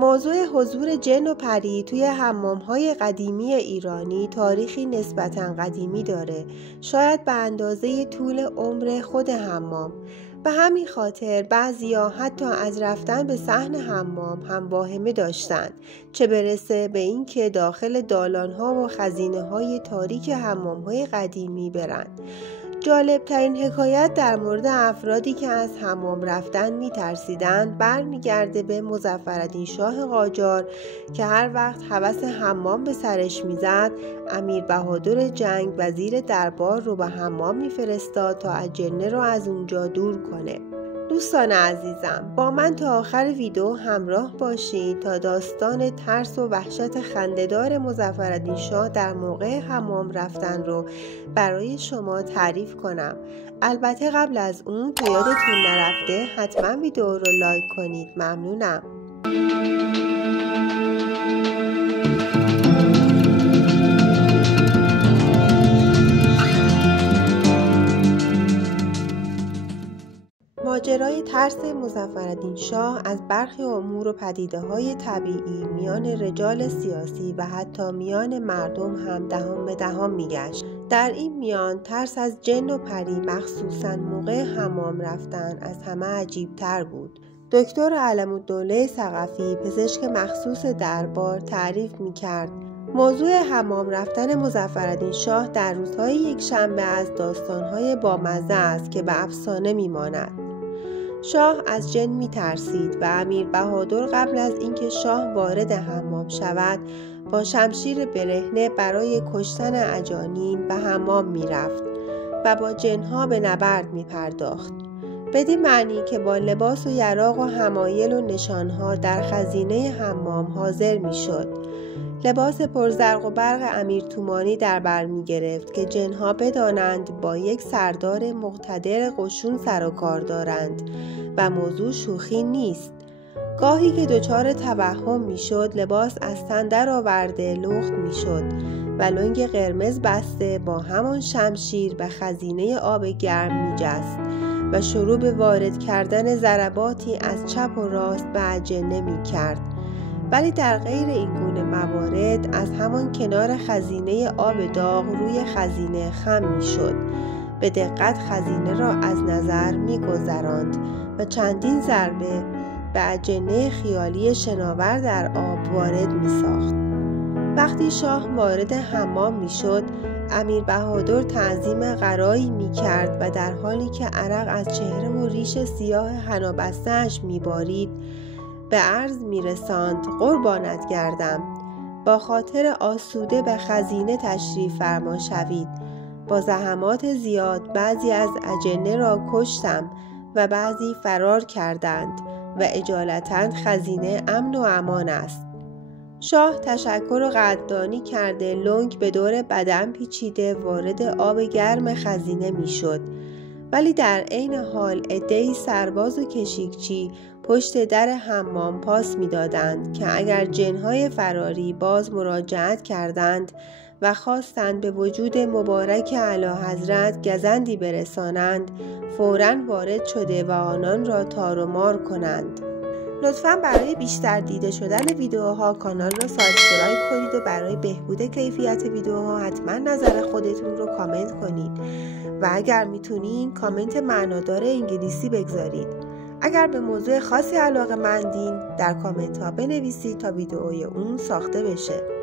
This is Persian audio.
موضوع حضور جن و پری توی حمام‌های قدیمی ایرانی تاریخی نسبتاً قدیمی داره، شاید به اندازه طول عمر خود حمام. به همین خاطر بعضیا حتی از رفتن به صحن حمام هم واهمه داشتن، چه برسه به این که داخل دالان‌ها و خزینه‌های تاریک حمام‌های قدیمی برن. جالبترین حکایت در مورد افرادی که از حمام رفتن میترسیدن برمیگرده به مظفرالدین شاه قاجار که هر وقت هوس حمام به سرش میزد، امیر بهادر جنگ وزیر دربار رو به حمام میفرستاد تا اجنه رو از اونجا دور کنه. دوستان عزیزم، با من تا آخر ویدیو همراه باشید تا داستان ترس و وحشت خنده‌دار مظفرالدین شاه در موقع حمام رفتن رو برای شما تعریف کنم. البته قبل از اون تا یادتون نرفته حتما ویدیو رو لایک کنید. ممنونم. ماجرای ترس مظفرالدین شاه از برخی امور و پدیده‌های طبیعی میان رجال سیاسی و حتی میان مردم هم دهان به دهان میگشت. در این میان ترس از جن و پری مخصوصاً موقع حمام رفتن از همه عجیب‌تر بود. دکتر علم‌الدوله ثقفی، پزشک مخصوص دربار، تعریف می‌کرد موضوع حمام رفتن مظفرالدین شاه در روزهای یکشنبه از داستان‌های بامزه است که به افسانه می‌ماند. شاه از جن می‌ترسید و امیر بهادر قبل از اینکه شاه وارد حمام شود با شمشیر برهنه برای کشتن اجانین به حمام می‌رفت و با جن‌ها به نبرد می‌پرداخت. بدین معنی که با لباس و یراق و حمایل و نشانها در خزینه حمام حاضر می‌شد. لباس پرزرق و برق امیر تومانی در بر می گرفت که جنها بدانند با یک سردار مقتدر قشون سر و کار دارند و موضوع شوخی نیست. گاهی که دچار توهم می شد لباس از تن در آورده لخت می شد و لنگ قرمز بسته با همان شمشیر به خزینه آب گرم می جست و شروع به وارد کردن ضرباتی از چپ و راست به اجنه می کرد. ولی در غیر این گونه موارد از همان کنار خزینه آب داغ روی خزینه خم می شد. به دقت خزینه را از نظر می گذراند و چندین ضربه به اجنه خیالی شناور در آب وارد می ساخت. وقتی شاه وارد حمام می شد، امیر بهادر تعظیم قرایی می کرد و در حالی که عرق از چهره و ریش سیاه حنا بسته‌اش می بارید به عرض میرساند قربانت گردم، با خاطر آسوده به خزینه تشریف فرما شوید. با زحمات زیاد بعضی از اجنه را کشتم و بعضی فرار کردند و اجالتا خزینه امن و امان است. شاه تشکر و قدردانی کرده لنگ به دور بدن پیچیده وارد آب گرم خزینه میشد، ولی در عین حال عده‌ای سرباز و کشیکچی پشت در حمام پاس می‌دادند که اگر جن‌های فراری باز مراجعت کردند و خواستند به وجود مبارک اعلیحضرت گزندی برسانند، فوراً وارد شده و آنان را تار و مار کنند. لطفاً برای بیشتر دیده شدن ویدیوها کانال را سابسکرایب کنید و برای بهبود کیفیت ویدیوها حتما نظر خودتون رو کامنت کنید و اگر میتونین کامنت معنادار انگلیسی بگذارید. اگر به موضوع خاصی علاقه‌مندین در کامنت ها بنویسید تا ویدیوی اون ساخته بشه.